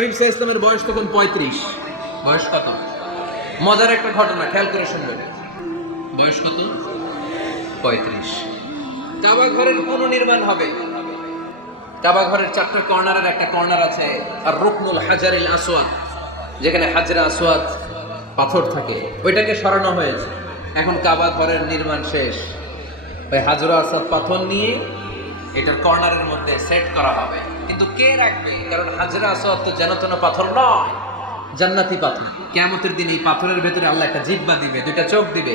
হাবিব সাল্লাল্লাহু আলাইহি ওয়াসাল্লামের বয়স তখন 35। বয়স কত? মজার একটা ঘটনা, খেয়াল করে শুনবেন। বয়স কত? 35। কাবা ঘরের পুনর্নির্মাণ হবে। কাবা ঘরের 4টা কর্নারের একটা কর্নার আছে আর রুকনুল হাজারিল আসওয়াদ, যেখানে হাজরা আসওয়াদ পাথর থাকে, ওইটাকে সরানো হয়েছে। এখন কাবা ঘরের নির্মাণ শেষ, ওই হাজরা আসওয়াদ পাথর নিয়ে এটার কর্নারের মধ্যে সেট করা হবে। কিন্তু কে রাখবে? কারণ হাজরা আসওয়াদ তো যেন তেন পাথর নয়, জান্নাতি পাথর। কিয়ামতের দিন এই পাথরের ভেতরে আল্লাহ একটা জিহ্বা দিবে, দুইটা চোখ দিবে।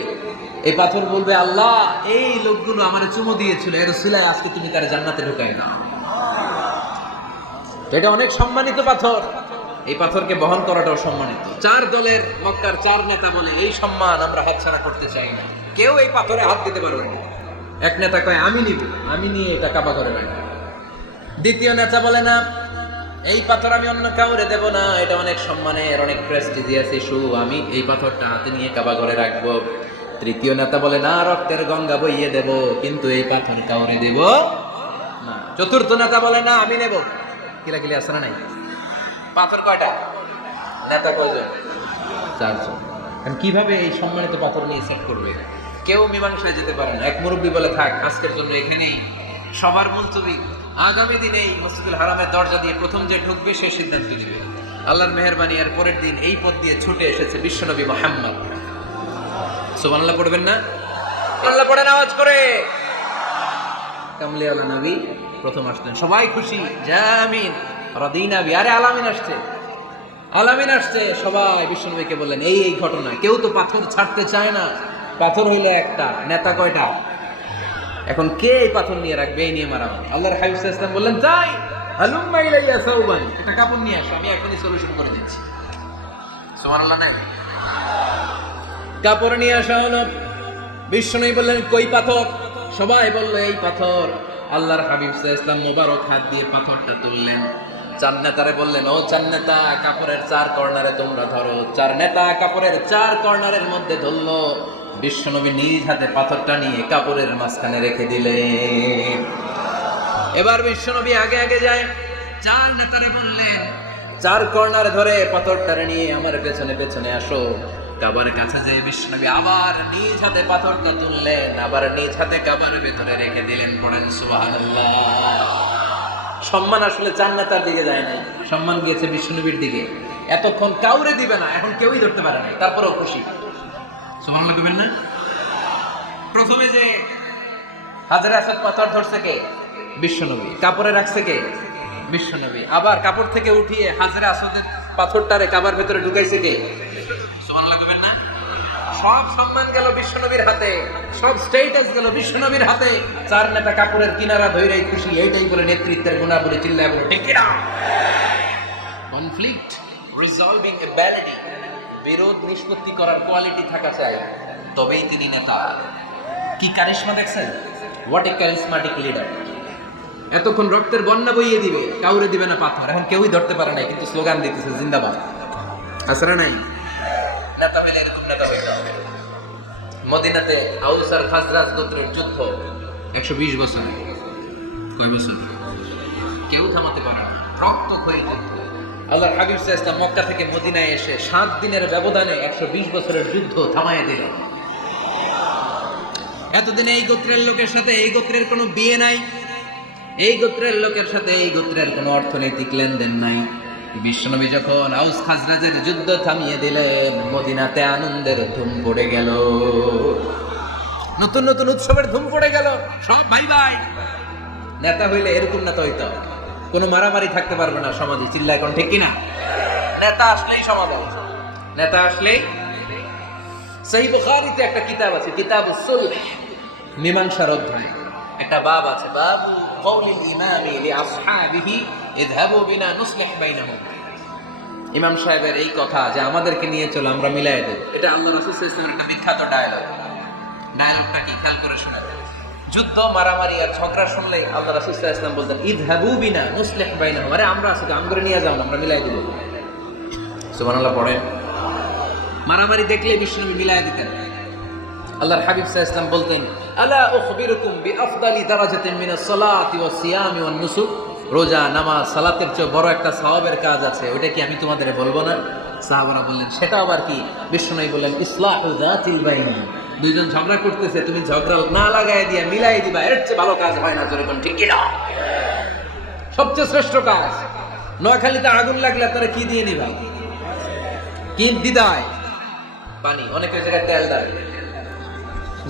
এই পাথর বলবে, আল্লাহ এই লোকগুলো আমারে চুমু দিয়েছিল, এর উসিলায় আজকে তুমি তার জান্নাতে ঢুকাই নাও। এটা অনেক সম্মানিত পাথর, এই পাথরকে বহন করাটাও সম্মানিত। 4 দলের মক্কার 4 নেতা বলে এই সম্মান আমরা হাতছাড়া করতে চাই না, কেউ এই পাথরে হাত দিতে পারবে না। এক নেতা কয় আমি নিব, আমি নিয়ে এটা কাবা করে রাখবো। দ্বিতীয় নেতা বলে না, এই পাথর আমি অন্য কাউরে দেব না, এটা অনেক সম্মানের, অনেক প্রেস্টিজিয়াস ইস্যু, আমি এই পাথরটা হাতে নিয়ে কাবা ঘরে রাখবো। তৃতীয় নেতা বলে না, রক্তের গঙ্গা বইয়ে দেব, কিন্তু এই পাথর কাউরে দেব না। চতুর্থ নেতা বলে না, আমি নেব। কিলাকিলি আছে না নাই? পাথর কয়টা? নেতা কয়জন? 4 জন। কিভাবে এই সম্মানিত পাথর নিয়ে সেট করবে? কেউ মীমাংসায় যেতে পারে না। এক মুরব্বী বলে, থাক আজকের জন্য এখানেই সবার মুলতবি, আগামী দিনে এই মসজিদুল হারামের দরজা দিয়ে প্রথম যে ঢুকবে সে সিদ্ধান্ত দিবে। আল্লাহর মেহেরবানি, এর পরের দিন এই পথ দিয়ে ছুটে এসেছে বিশ্বনবী মুহাম্মদ। সুবহানাল্লাহ পড়বেন না? আল্লাহ পড়েন আওয়াজ করে। কামলি আলা নবী প্রথম আসলেন, সবাই খুশি, জামিন রাদিনা বি। আরে আলামিন আসছে, আলামিন আসছে। সবাই বিশ্বনবীকে বললেন এই এই ঘটনা। কেউ তো পাথর ছাড়তে চায় না, পাথর হইলো একটা, নেতা কয়টা? এখন কে এই পাথর নিয়ে রাখবে? এই নিয়ে মারামারি। আল্লাহর হাবিব সাল্লাল্লাহু আলাইহি ওয়াসাল্লাম বললেন, যাই হালুম্মা ইলাইয়া সাউবান, এটা কাপড় নিয়ে আসো, আমি এখনই সলিউশন করে দিচ্ছি। সুবহানাল্লাহ না? কাপড় নিয়ে আসা হলো। বিশ্বনবী বললেন, কই পাথর? সবাই বলল এই পাথর। আল্লাহর হাবিব সাল্লাল্লাহু আলাইহি ওয়াসাল্লাম মোবারক হাত দিয়ে পাথরটা তুললেন। 4 নেতারে বললেন, ও 4 নেতা, কাপড়ের 4 কর্নারে তোমরা ধরো। 4 নেতা কাপড়ের 4 কর্নারের মধ্যে ধরলো। বিশ্বনবী নিজ হাতে পাথরটা নিয়ে কাপড়ের মাঝখানে রেখে দিলেন। এবার বিশ্বনবী আগে আগে যায়, 4 নেতারে বললেন, 4 কর্নার ধরে পাথরটা নিয়ে আমার পেছনে পেছনে আসো। কাবার কাছে যেয়ে বিশ্বনবী আবার নিজ হাতে পাথরটা তুললেন, আবার নিজ হাতে কাবার ভেতরে রেখে দিলেন। পড়েন সুবহানাল্লাহ। সম্মান আসলে 4 নেতার দিকে যায় না, সম্মান দিয়েছে বিশ্বনবীর দিকে। এতক্ষণ কাউরে দিবে না, এখন কেউই ধরতে পারে না, তারপরেও খুশি। সুবহানাল্লাহ কইবেন না? প্রথমে যে হাজরা আসওয়াদ পাথর ধরছে কে? বিশ্বনবী। কাপড়ে রাখছে কে? বিশ্বনবী। আবার কাপড় থেকে উঠিয়ে হাজরা আসওয়াদের পাথরটারে কাবার ভেতরে ঢুকাইছে কে? সুবহানাল্লাহ কইবেন না? সব সম্মান গেল বিশ্বনবীর হাতে, সব স্ট্যাটাস গেল বিশ্বনবীর হাতে। 4 নেতা কাপড়ের কিনারা ধইরাই খুশি। এইটাই বলে নেতৃত্বের গুণাবলী, চিল্লায় বলে ঠিক কিনা? কনফ্লিক্ট রিজলভিং এবিলিটি, বিরোধ নিষ্পত্তি করার কোয়ালিটি থাকা চাই, তবেই তিনি নেতা। কি কারিশমা দেখছেন? What a charismatic leader. এতক্ষণ রক্তের বন্যা বইয়ে দিবে, কাউরে দিবে না পাথর। এখন কেউই ধরতে পারে নাই, কিন্তু স্লোগান দিতেছে জিন্দাবাদ। আসরা নাই? নেতা পেলে এরকম নেতা হইতে হবে। মদিনাতে আউস আর খাজরাজ গোত্রের যুদ্ধ 120 বছর। কয় বছর? কেউ থামাতে পারে না, রক্তক্ষয়ী যুদ্ধ। আল্লাহর হাবিব সাল্লাল্লাহু আলাইহি ওয়াসাল্লাম মক্কা থেকে মদিনায় এসে 7 দিনের ব্যবধানে 120 বছরের যুদ্ধ থামায় দিলেন। এতদিনে এই গোত্রের লোকের সাথে এই গোত্রের কোনো বিয়ে নাই, এই গোত্রের লোকের সাথে এই গোত্রের কোনো অর্থনৈতিক লেনদেন নাই। বিশ্বনবী যখন আউস খাজরাজের যুদ্ধ থামিয়ে দিলেন, মদিনাতে আনন্দের ধুম পড়ে গেল, নতুন নতুন উৎসবের ধুম পড়ে গেল। সব ভাই ভাই। নেতা হইলে এরকম নেতা হইতো, কোনো মারামারি থাকতে পারবে না সমাজে। চিল্লা এখন ঠিক কিনা? নেতা আসলেই সমাধান, নেতা আসলেই। সহিহ বুখারীতে একটা কিতাব আছে, কিতাবুস সুলহ, মীমাংসার অধ্যায়। একটা বাব আছে, বাবু কওলিল ইমামি লিআসহাবিহি ইযহাবু বিনা নুসলিহ বাইনাহুম। ইমাম সাহেবের এই কথা যে আমাদেরকে নিয়ে চলো, আমরা মিলাই দেব, এটা আল্লাহ রাসূল সাল্লাল্লাহু আলাইহি ওয়াসাল্লামের একটা বিখ্যাত ডায়লগ। ডায়লগটা কি খেয়াল করে শুনে। যুদ্ধ মারামারি আর ঝগড়া শুনলে আল্লাহ রাসূল সাল্লাল্লাহু আলাইহি ওয়াসাল্লাম বলতেন, ইযহাবু বিনা নুসলিহ বাইনাহুম, আরে আমরা আছি, আমগরে নিয়ে যাও, আমরা মিলাই দেব। সুবহানাল্লাহ পড়েন। মারামারি দেখলে বিশ্বনবী মিলাই দিতেন। আল্লাহর হাবিব সাল্লাল্লাহু আলাইহি ওয়াসাল্লাম বলতেন, আলা উখবিরুকুম বিআফদালি দারাজাতিন মিনাস সালাতি ওয়াস সিয়ামি ওয়ান নুসুক, রোজা নামাজ সালাতের চেয়ে বড় একটা সওয়াবের কাজ আছে, ওটা কি আমি তোমাদের বলবো না? সাহাবারা বললেন সেটা আবার কি? বিশ্বনবী বললেন ইসলাহু যাতিল বাইনি, দুইজন ঝগড়া করতেছে, তুমি ঝগড়া না লাগাই দিয়া মিলাই দিবা, এর চেয়ে ভালো কাজ হয় না। যেরকম ঠিক কি না? সবচেয়ে শ্রেষ্ঠ কাজ। নোয়াখালীতে আগুন লাগলে তারা কি দিয়ে নিবা? কি দিদায়? পানি। অনেকের জায়গায় তেল দেয়।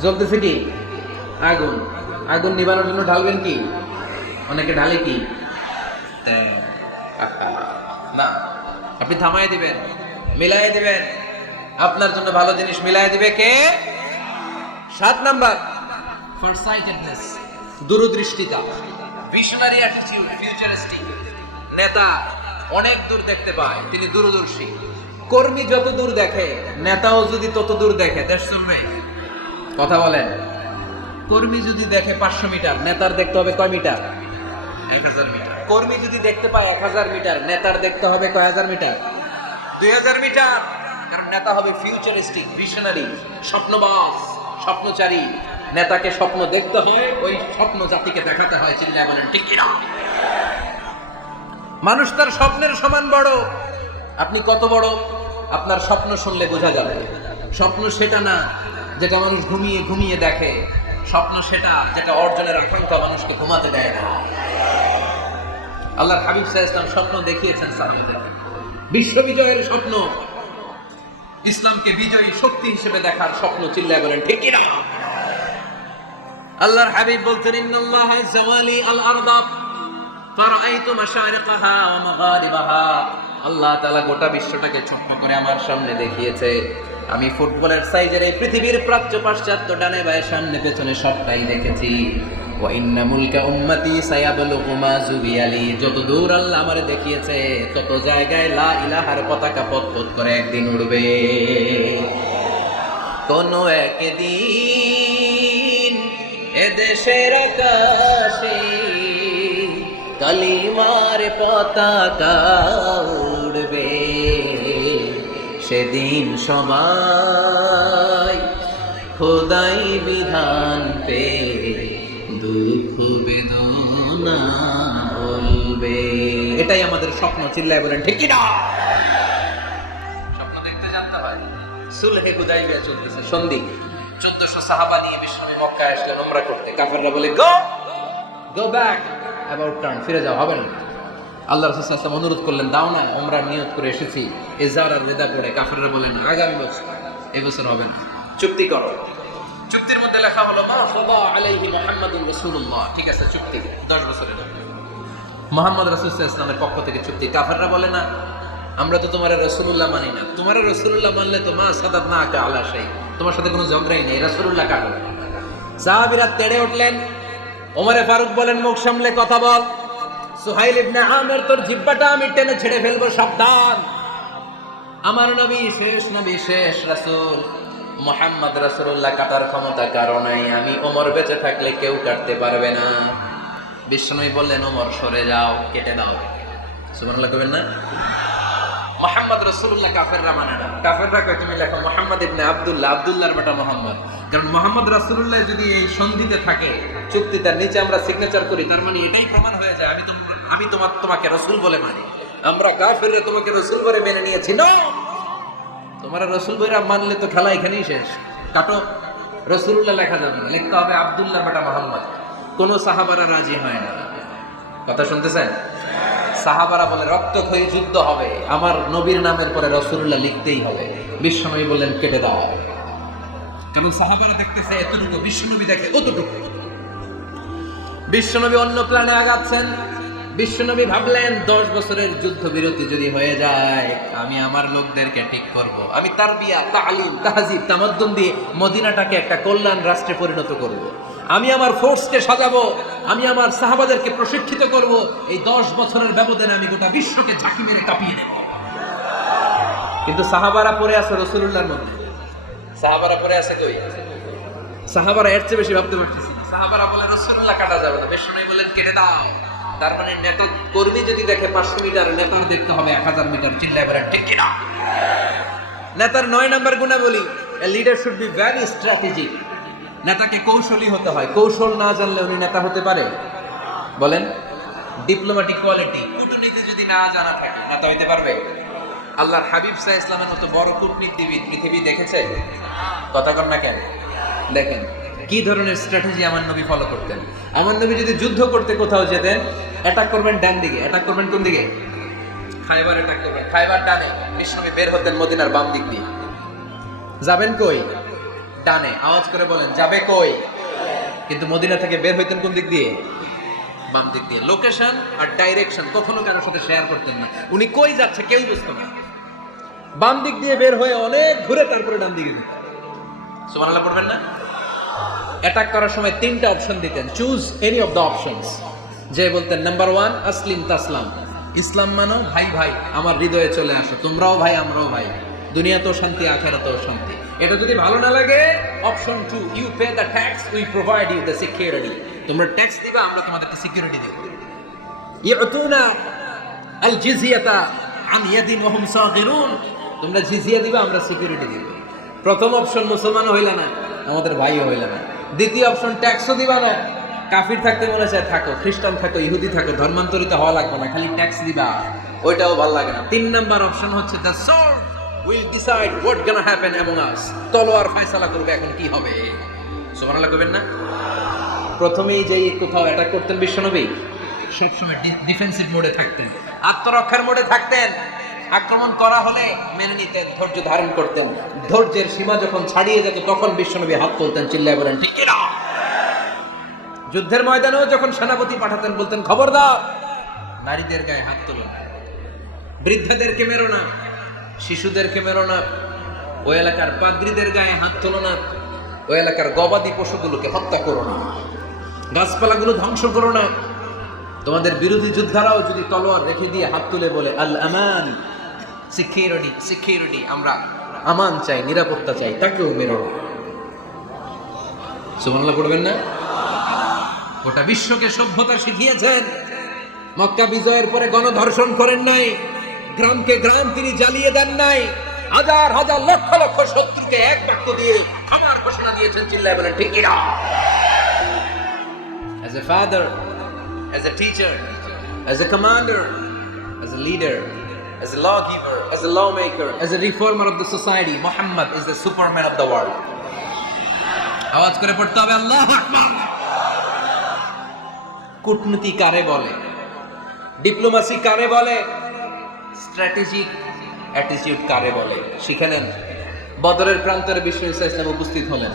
জ্বলতেছে কি? আগুন। আগুন নিবানোর জন্য ঢালবেন কি? অনেকে ঢালে কি? তেল। না, আপনি থামাই দিবেন, মিলাই দিবেন। আপনার জন্য ভালো জিনিস মিলাই দিবে কে? 7 নাম্বার, ফরসাইটেডনেস, দূরদৃষ্টিতা, ভিশনারি অ্যাটিটিউড, ফিউচারিস্টিক। নেতা অনেক দূর দেখতে পায়, তিনি দূরদর্শী। কর্মী যত দূর দেখে, নেতাও যদি তত দূর দেখে, দেশ চলবে? কথা বলেন। কর্মী যদি দেখে 500 মিটার, নেতার দেখতে হবে কয় মিটার? 1000 মিটার। কর্মী যদি দেখতে পায় 1000 মিটার, নেতার দেখতে হবে কয় হাজার মিটার? 2000 মিটার। কারণ নেতা হবে ফিউচারিস্টিক, ভিশনারি, স্বপ্নবাজ, স্বপ্নচারী। নেতাকে স্বপ্ন দেখতে হয়, ওই স্বপ্ন জাতিকে দেখাতে হয়। চিল্লায় বলেন ঠিক কিনা? মানুষ তার স্বপ্নের সমান বড়। আপনি কত বড় আপনার স্বপ্ন শুনলে বোঝা যাবে। স্বপ্ন সেটা না যেটা মানুষ ঘুমিয়ে ঘুমিয়ে দেখে, স্বপ্ন সেটা যেটা অর্জনের আকাঙ্ক্ষা মানুষকে ঘুমাতে দেয় না। আল্লাহর হাবিব সাল্লাল্লাহু আলাইহি ওয়াসাল্লাম স্বপ্ন দেখিয়েছেন সাহাবাদেরকে, বিশ্ব বিজয়ের স্বপ্ন, ইসলামকে বিজয়ী শক্তি হিসেবে দেখার স্বপ্ন। চিল্লায় বলেন ঠিক কিনা? আল্লাহর হাবিব বলতেন ইন্নাল্লাহা জাওয়ালি আল আরদা ফারাআইতু মাশারিকাহা ওয়া মাগারিবাহা। আল্লাহ তাআলা গোটা বিশ্বটাকে ছোট্ট করে আমার সামনে দেখিয়েছে। আমি ফুটবলের সাইজের এই পৃথিবীর প্রাচ্য পাশ্চাত্য ডানে বায়ে সামনে পেছনে সবটাই দেখেছি। ওয়া ইন্না মুলকা উম্মতি সায়াবলুগু মা জুবিয়ালি। যত দূর আল্লাহ আমারে দেখিয়েছে, তত জায়গায় লা ইলাহার পতাকা পতপত করে একদিন উড়বে। কোন একদিন এদেশের আকাশে কালিমার পতাকা উড়বে। সেদিন সবাই খোদাই বিধান পে দুঃখ বেদনা বলবে। এটাই আমাদের স্বপ্ন। চিল্লায় বলেন ঠিক কি না? স্বপ্ন দেখতে জানতে হয়। সুলহে হুদাইবিয়া চলতেছে, সন্ধি। 1400 সাহাবা নিয়ে বিশ্বনবী মক্কায় আসলেন উমরা করতে। কাফেররা বলে গো ব্যাক, অ্যাবাউট টার্ন, ফিরে যাও, হবে না। আল্লাহ রাসূল সাল্লাল্লাহু আলাইহি ওয়াসাল্লাম অনুরোধ করলেন, দাও না, উমরার নিয়ত করে এসেছি। ইজার আর রিদা পড়ে কাফেররা বলেন আগামী বছর, এই বছর হবে না, চুক্তি করো। চুক্তির মধ্যে লেখা হলো মা ফাদা আলাইহি মুহাম্মাদুর রাসূলুল্লাহ। ঠিক আছে, চুক্তি 10 বছরের মুহাম্মদ রাসূল সাল্লাল্লাহু আলাইহি ওয়াসাল্লামের পক্ষ থেকে চুক্তি। কাফেররা বলে না, আমরা তো তোমার রাসূলুল্লাহ মানি না। তোমার রাসূলুল্লাহ মানলে তো মা সাদাতনাকা আলা শাই, তোমার সাথে কোনো ঝগড়াই নেই, রাসূলুল্লাহ কাকে। সাহাবীরা তেড়ে উঠলেন। ওমরে ফারুক বলেন, মুখ সামলে কথা বল। সুহাইল ইবনে আমির, তোর জিহ্বাটা আমি টেনে ছেড়ে ফেলবো, সাবধান। আমার নবী শেষ নবী, শেষ রাসূল মুহাম্মদ রাসূলুল্লাহ কাটার ক্ষমতা কারো নাই। আমি ওমর বেঁচে থাকলে কেউ কাটতে পারবে না। বিশ্বনবী বললেন, ওমর সরে যাও, কেটে দাও। সুবহানাল্লাহ কইবেন না? মুহাম্মদ রাসূলুল্লাহ কাফেররা মানে না। কাফেররা কয় তুমি লেখো মুহাম্মদ ইবনে আব্দুল্লাহ, আব্দুল্লাহর বেটা মুহাম্মদ। কারণ মুহাম্মদ রাসূলুল্লাহ যদি এই সন্ধিতে থাকে, চুক্তিটার নিচে আমরা সিগনেচার করি, তার মানে এটাই প্রমাণ হয়ে যায় আমি তোমাকে রাসূল বলে মানি। আমরা কাফেররা তোমাকে রাসূল বলে মেনে নিয়েছি। না, তোমার রাসূল বলে মানলে তো খেলা এখানেই শেষ। কাটো, রাসূলুল্লাহ লেখা যাবে না, লিখতে হবে আব্দুল্লাহর বেটা মুহাম্মদ। কোন সাহাবারা রাজি হয় না। কথা শুনতেছেন? সাহাবারা বলে রক্তক্ষয়ী যুদ্ধ হবে, আমার নবীর নামের পরে রাসূলুল্লাহ লিখতেই হবে। বিশ্বনবী বললেন কেটে দাও। কারণ সাহাবারা দেখতেছে এতটুকু, বিশ্বনবী দেখে অতটুকু। বিশ্বনবী অন্য প্ল্যানে আগাচ্ছেন। বিশ্বনবী ভাবলেন 10 বছরের যুদ্ধ বিরতি যদি হয়ে যায়, আমি আমার লোকদেরকে ঠিক করব। আমি তারবিয়া, তালিম, তাহজিব, তামাদ্দুন দিয়ে মদিনাটাকে একটা কল্যাণ রাষ্ট্রে পরিণত করব। আমি আমার ফোর্সকে সাজাবো, আমি আমার সাহাবাদেরকে প্রশিক্ষিত করব। এই 10 বছরের ব্যবধানে আমি গোটা বিশ্বকে ঝাঁকি মেরে কাঁপিয়ে দেব। কিন্তু সাহাবারা পড়ে আছে রাসূলুল্লাহর মধ্যে। সাহাবারা পড়ে আছে কই? সাহাবারা এর চেয়ে বেশি ভাবতে পারতেছি না। সাহাবারা বলে রাসূলুল্লাহ কাটা যাবে না। বিশ্বনবী বলেন কেটে দাও। তার মানে নেতা কর্মী যদি দেখে 500 মিটার, নেতার দেখতে হবে 1000 মিটার। চিল্লায় বলেন ঠিক কিনা? নেতার 9 নাম্বার গুণাবলী, a leader should be very strategic. নেতাকে কৌশলী হতে হয়। কৌশল না জানলে উনি নেতা হতে পারে? বলেন ডিপ্লোম্যাটিক কোয়ালিটি, কূটনীতি যদি না জানা থাকে নেতা হইতে পারবে? আল্লাহর হাবিব সাল্লাল্লাহু আলাইহি ওয়াসাল্লামের মতো বড় কূটনীতিবিদ পৃথিবী দেখেছে? কথা কন না কেন? দেখেন কি ধরনের স্ট্র্যাটেজি আমার নবী ফলো করতেন। আমার নবী যদি যুদ্ধ করতে কোথাও যেতেন, অ্যাটাক করবেন ডান দিকে, অ্যাটাক করবেন কোন দিকে? খায়বার অ্যাটাক করবেন, খায়বার ডানে। বিশ্বনবী বের হতেন মদিনার বাম দিক দিয়ে। যাবেন কই? ডানে। আওয়াজ করে বলেন যাবে কই? কিন্তু মদিনা থেকে বের হইতেন কোন দিক দিয়ে? বাম দিক দিয়ে। লোকেশন আর ডাইরেকশন কখনো কারোর সাথে শেয়ার করতেন না। উনি কই যাচ্ছে কেউ বুঝতো না। বাম দিক দিয়ে বের হয়ে অনেক ঘুরে তারপরে ডান দিকে যেতেন। সুবহানাল্লাহ পড়বেন না? অ্যাটাক করার সময় তিনটা অপশন দিতেন, choose any of the options. যে বলতেন নাম্বার 1 আসলিম তাসলাম, ইসলাম মানো, ভাই ভাই আমার হৃদয়ে চলে আসো, তোমরাও ভাই আমরাও ভাই, দুনিয়াতেও শান্তি আখিরাতেও শান্তি। এটা যদি ভালো না লাগে, option 2 you pay the tax, we provide you the security. তোমরা ট্যাক্স দিবা, আমরা তোমাদেরকে সিকিউরিটি দেব। ইউতুনা আল জিজিয়াতা আন ইয়াদিন ওয়া হুম সাগিরুন, তোমরা জিজিয়া দিবা, আমরা সিকিউরিটি দেব। প্রথম অপশন মুসলমান হইলা না, আমাদের ভাইও হইলা না। দ্বিতীয় অপশন ট্যাক্সও দিবা না, কাফির থাকতে মনে চায় থাকো, খ্রিস্টান থাকো, ইহুদি থাকো, ধর্মান্তরিত হওয়া লাগবে না, খালি ট্যাক্স দিবা, ওইটাও ভালো লাগে না। 3 নাম্বার অপশন হচ্ছে the sword will decide what gonna happen among us, তলোয়ার ফয়সালা করবে এখন কি হবে। সুবহানাল্লাহ কইবেন না? প্রথমেই যেই কোথাও অ্যাটাক করতেন বিশ্বনবী, সবসময় ডিফেন্সিভ মোডে থাকতেন, আত্মরক্ষার মোডে থাকতেন। আক্রমণ করা হলে মেনে নিতেন, ধৈর্য ধারণ করতেন। ধৈর্যের সীমা যখন ছাড়িয়ে যেত তখন বিশ্বনবী হাত তুলতেন, চিল্লায় বলেন ঠিক না? যুদ্ধের ময়দানেও যখন সেনাপতি পাঠাতেন বলতেন খবরদার নারীদের গায়ে হাত তোলো না, বৃদ্ধদেরকে মেরো না, শিশুদেরকে মেরো না, ওই এলাকার পাদ্রীদের গায়ে হাত তোলো না, ওই এলাকার গবাদি পশুগুলোকে হত্যা করো না, গাছপালাগুলো ধ্বংস করো না। তোমাদের বিরোধী যোদ্ধারাও যদি তলোয়ার রেখে দিয়ে হাত তুলে বলে আল আমান, সিকিউরিটি সিকিউরিটি, আমরা আমান চাই, নিরাপত্তা চাই, তাকেও মেরো না। সুবহানাল্লাহ পড়বেন না? গোটা বিশ্বকে সভ্যতা শিখিয়েছেন। মক্কা বিজয়ের পরে গণধর্ষণ করেন নাই, গ্রামকে গ্রাম তিনি জ্বালিয়ে দেন নাই, হাজার হাজার লক্ষ লক্ষ শত্রুকে এক বাক্য দিয়ে ক্ষমার ঘোষণা দিয়েছেন, চিল্লায় বলেন ঠিক না? As a father, as a teacher, as a commander, as a leader, as a lawgiver, as a lawmaker, as a reformer of the society, Muhammad is the superman of the world. আওয়াজ করে পড়তে হবে আল্লাহু আকবার। কূটনীতি কারে বলে? Diplomacy কারে বলে? স্ট্র্যাটেজিক অ্যাটিটিউড কারে বলে? শিখে নেন। বদরের প্রান্তরে বিশ্ব ইসলাম উপস্থিত হলেন।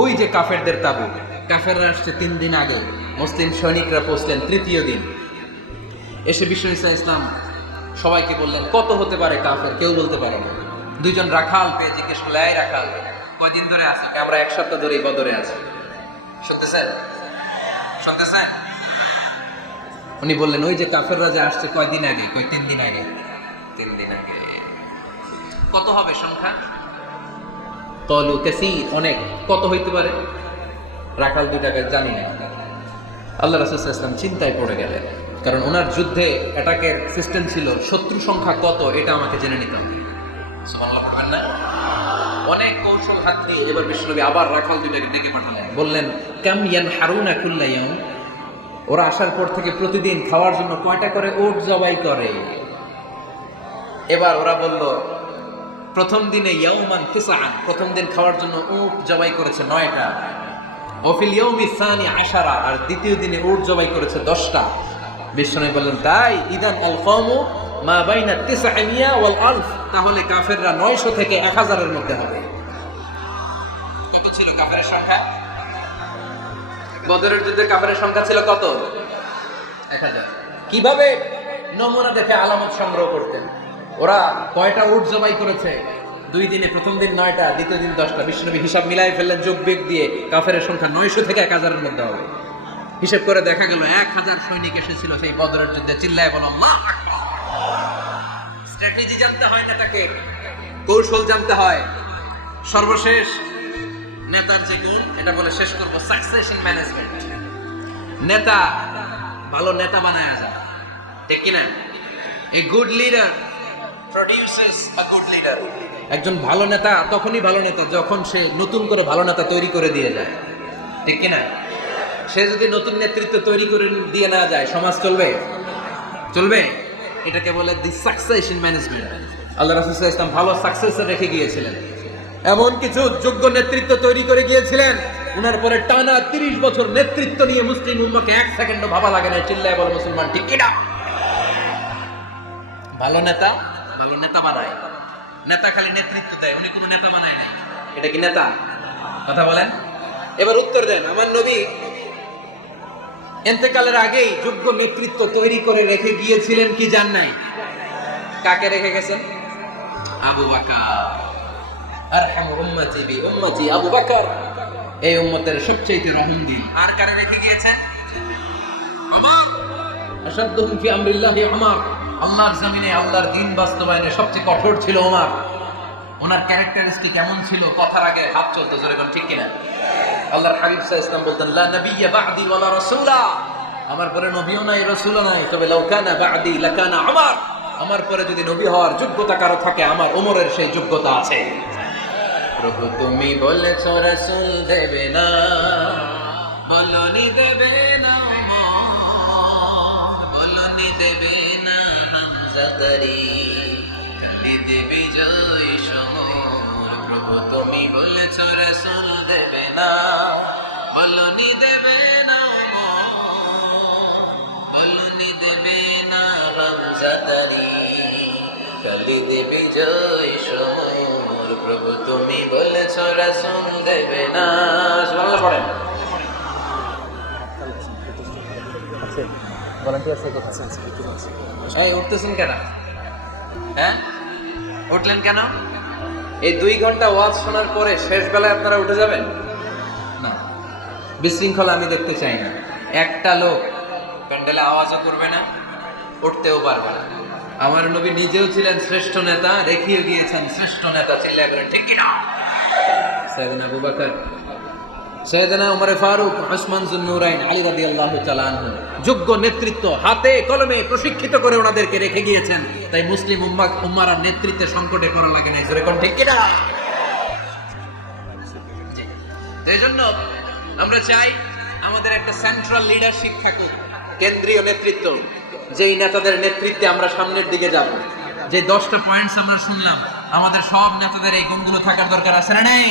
ওই যে কাফেরদের তাবু, কাফেররা আসছে 3 দিন আগে, মুসলিম সৈনিকরা পৌঁছলেন 3য় দিন। এসে বিশ্ব ইসলাম সবাইকে বললেন কত হতে পারে কাফের, কেউ বলতে পারে না। 2 জন রাখাল পেয়ে জিজ্ঞেস করলে, এই রাখাল কয়দিন ধরে আছেন? আমরা 1 সপ্তাহ ধরে এই বদরে আছি। শুনতেছেন? শুনতেছেন? উনি বললেন ওই যে কাফেররা যে আসছে কয়দিন আগে? কয় 3 দিন আগে। 3 দিন আগে। কত হবে সংখ্যা? কলু কাসীর, অনেক। কত হইতে পারে? রাখাল 2টাকে জানি না। আল্লাহ রাসূল সাল্লাল্লাহু আলাইহি ওয়াসাল্লাম চিন্তায় পড়ে গেলেন, কারণ ওনার যুদ্ধে অ্যাটাকের সিস্টেম ছিল শত্রু সংখ্যা কত এটা আমাকে জেনে নিতে হবে। সুবহানাল্লাহ পড়বেন না? অনেক কৌশল হাত নিয়ে এবার বিশ্বনবী আবার রাখাল 2টাকে ডেকে পাঠালেন, বললেন কাম ইয়ানহারুনা কুল্লা ইয়াউম, ওরা আসার পর থেকে প্রতিদিন খাওয়ার জন্য কয়টা করে উট জবাই করে? এবার ওরা বলল প্রথম দিনে ইয়াউমান তিসআন, প্রথম দিন খাওয়ার জন্য উট জবাই করেছে 9টা। ওফিল ইয়াউমি সানি 10, আর দ্বিতীয় দিনে উট জবাই করেছে 10টা। বিশ্বনবী বললেন তাই ইদান আল কওমু মা বাইনা 900 ওয়াল আলফ, তাহলে কাফেররা 900 থেকে 1000 এর মধ্যে হবে। কত ছিল কাফেরের সংখ্যা? বদরের যুদ্ধে কাফেরের সংখ্যা ছিল কত? 1000। কিভাবে? নমুনা দেখে আলামত সংগ্রহ করতেন। ওরা কয়টা উট জবাই করেছে 2 দিনে? প্রথম দিন 9টা, দ্বিতীয় দিন 10টা। বিশ্বনবী হিসাব মিলাই ফেললেন যোগ বিয়োগ দিয়ে, কাফেরের সংখ্যা 900 থেকে 1000 এর মধ্যে হবে। হিসাব করে দেখা গেল 1000 সৈনিক এসেছিল সেই বদরের যুদ্ধে। চিল্লায় বলো আল্লাহু আকবার। স্ট্র্যাটেজি জানতে হয়, নেতাকে কৌশল জানতে হয়। সর্বশেষ নেতার যে গুণ, এটা বলে শেষ করব, সাকসেশন ম্যানেজমেন্ট। নেতা ভালো নেতা বানায় যায়, ঠিক কিনা? A good leader produces a good leader. একজন ভালো নেতা তখনই ভালো নেতা যখন সে নতুন করে ভালো নেতা তৈরি করে দিয়ে যায়, ঠিক কিনা? সে যদি নতুন নেতৃত্ব তৈরি করে দিয়ে না যায়, সমাজ চলবে? চলবে? এটাকে বলে দি সাকসেশন ম্যানেজমেন্ট। আল্লাহ রাসূল সাল্লাল্লাহু আলাইহি ওয়াসাল্লাম ভালো সাকসেসর রেখে গিয়েছিলেন, এমন কিছু যোগ্য নেতৃত্ব তৈরি করে গিয়েছিলেন, উনার পরে টানা 30 বছর নেতৃত্ব নিয়ে মুসলিম উম্মাহকে এক সেকেন্ডও ভাবা লাগে না। চিল্লায় বলে মুসলমান ঠিক কিনা? ভালো নেতা বানায়। নেতা খালি নেতৃত্ব দেয়, উনি কোনো নেতা বানায় নাই। এটা কি নেতা? কথা বলেন। এবার উত্তর দেন। আমার নবী ইন্তেকালের আগেই যোগ্য নেতৃত্ব তৈরি করে রেখে গিয়েছিলেন কি জান নাই? কাকে রেখে গেছেন? আবু বকর। আরহামু উম্মতি বি উম্মতি আবু বকর, এই উম্মতের সবচেয়ে রহমদিল। আর কারে রেখে গিয়েছেন? ওমর। আশাদুহুম ফি আমরিল্লাহি ওমর, আল্লাহর জমিনে আল্লাহর দ্বীন বাস্তবায়নে সবচেয়ে কঠোর ছিল ওমর। ওনার ক্যারেক্টারিস্টিক এমন ছিল, কথার আগে হাত চলতো, জোরে কোন ঠিক কিনা? আল্লাহর হাবিব সাল্লাল্লাহু আলাইহি ওয়াসাল্লাম বলতেন, লা নাবিয়্যা বা'দি ওয়ালা রাসূলা, আমার পরে নবীও নাই রাসূলও নাই, তবে লাউ কানা বা'দি লাকানা ওমর, আমার পরে যদি নবী হওয়ার যোগ্যতা কারো থাকে, আমার ওমরের সেই যোগ্যতা আছে। প্রভু তুমি বলেছ রাসূল দেবে না, বলনি দেবে না ওমর, বলনি দেবে না হামজা তারি, খালিদ বিজয় সমর। প্রভু তুমি বলেছ রাসূল দেবে না, বলনি দেবে না ওমর, বলনি দেবে না হামজা তারি, খালিদ বিজয় সমর। প্রভু তুমি বলেছ রাসূল দেবে না। সুবহানাল্লাহ পড়েন। এই উঠতেছেন কেন? হ্যাঁ, উঠলেন কেন? এই 2 ঘন্টা ওয়াজ শোনার পরে শেষ বেলায় আপনারা উঠে যাবেন না? বিশৃঙ্খলা আমি দেখতে চাই না। একটা লোক প্যান্ডেলে আওয়াজও করবে না, উঠতেও পারবে না। আমার নবী নিজেও ছিলেন শ্রেষ্ঠ নেতা, রেখিয়ে গিয়েছেন শ্রেষ্ঠ নেতা। চিল্লায় বলেন ঠিক কিনা? সাইয়েদনা আবু বকর, সাইয়েদনা উমর ফারুক, উসমান যুন্নুরাইন, আলী রাদিয়াল্লাহু তাআলা আনহু যোগ্য নেতৃত্ব হাতে কলমে প্রশিক্ষিত করে ওনাদেরকে রেখে গিয়েছেন। তাই মুসলিম উম্মাহর নেতৃত্বে সংকটে পড়া লাগে নাই। জোরে কোন ঠিক কিনা? এই জন্য আমরা চাই আমাদের একটা সেন্ট্রাল লিডারশিপ থাকুক, কেন্দ্রীয় নেতৃত্ব, যেই নেতাদের নেতৃত্বে আমরা সামনের দিকে যাব। যে 10টা পয়েন্টস আমরা শুনলাম, আমাদের সব নেতাদের এই গুণগুলো থাকার দরকার আছে না নেই?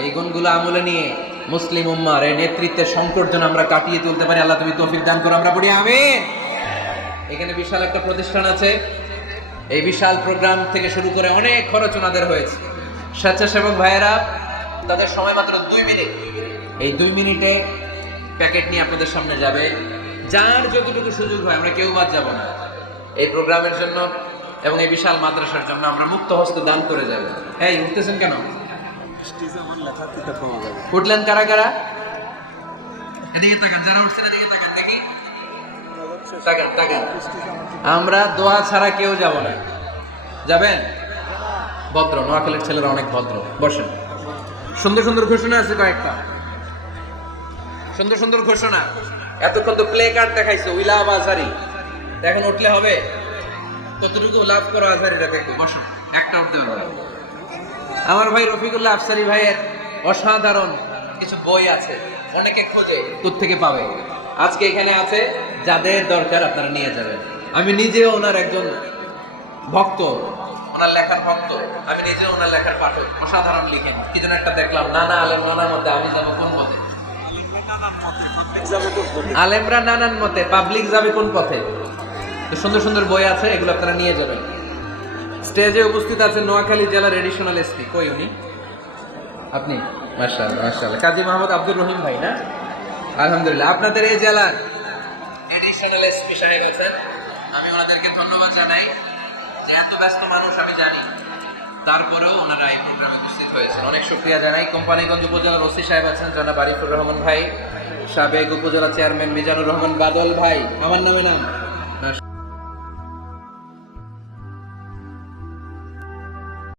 এই গুণগুলো আমলে নিয়ে মুসলিম উম্মাহর এই নেতৃত্বের সংকট যেন আমরা কাটিয়ে তুলতে পারি। আল্লাহ তুমি তৌফিক দান করো, আমরা পড়ি আমিন। এখানে বিশাল একটা প্রতিষ্ঠান আছে, এই বিশাল প্রোগ্রাম থেকে শুরু করে অনেক খরচ ওনাদের হয়েছে। স্বেচ্ছাসেবক ভাইয়েরা তাদের সময় মাত্র 2 মিনিট, এই 2 মিনিটে প্যাকেট নিয়ে আপনাদের সামনে যাবে। যার যতটুকু সুযোগ হয়, আমরা কেউ বাদ যাব না। এই প্রোগ্রামের জন্য এবং এই বিশাল মাদ্রাসার জন্য আমরা মুক্ত হস্তে দান করে যাব। এই উঠতেছেন কেন? উঠলেন কারা কারা? এদিকে তাকান, যারা উঠছেন এদিকে তাকান, দেখি তাকান তাকান। আমরা দোয়া ছাড়া কেউ যাব না। যাবেন? ভদ্র, নোয়াখালীর ছেলেরা অনেক ভদ্র। বসেন। সুন্দর সুন্দর ঘোষণা আছে কয়েকটা, সুন্দর সুন্দর ঘোষণা। এতক্ষণ তো প্লে কার্ড দেখাইছে, উই লাভ আজহারি। এখন উঠলে হবে? কতটুকু লাভ করো আজহারিরা দেখো। বসুন, একটা উঠতে হবে। আমার ভাই রফিকুল্লাহ আফসারি ভাইয়ের অসাধারণ কিছু বই আছে, অনেকে খোঁজে, কোত্থেকে পাবে। আজকে এখানে আছে, যাদের দরকার আপনারা নিয়ে যাবেন। আমি নিজেও ওনার একজন ভক্ত, ওনার লেখার ভক্ত। আমি নিজেও ওনার লেখার পাঠক। অসাধারণ লিখেন। কি যেন একটা দেখলাম, নানা আলেম নানার মতে, আমি যাবো কোন পথে? আলেমরা নানান মতে, পাবলিক যাবে কোন পথে? সুন্দর সুন্দর বই আছে, এগুলো আপনারা নিয়ে যাবেন। স্টেজে উপস্থিত আছেন নোয়াখালী জেলার এডিশনাল এসপি। কই উনি? আপনি? মাশাআল্লাহ মাশাআল্লাহ। কাজী মোহাম্মদ আব্দুর রহিম ভাই না? আলহামদুলিল্লাহ। আপনাদের এই জেলার এডিশনাল এসপি সাহেব আছেন। আমি ওনাদেরকে ধন্যবাদ জানাই যে এত ব্যস্ত মানুষ আমি জানি, তারপরেও ওনারা এই প্রোগ্রামে উপস্থিত হয়েছেন। অনেক শুকরিয়া জানাই। কোম্পানিগঞ্জ উপজেলার ওসি সাহেব আছেন, জনাব আরিফুর রহমান ভাই, সাবেক উপজেলা চেয়ারম্যান মিজানুর রহমান বাদল ভাই, আমার নামে নাম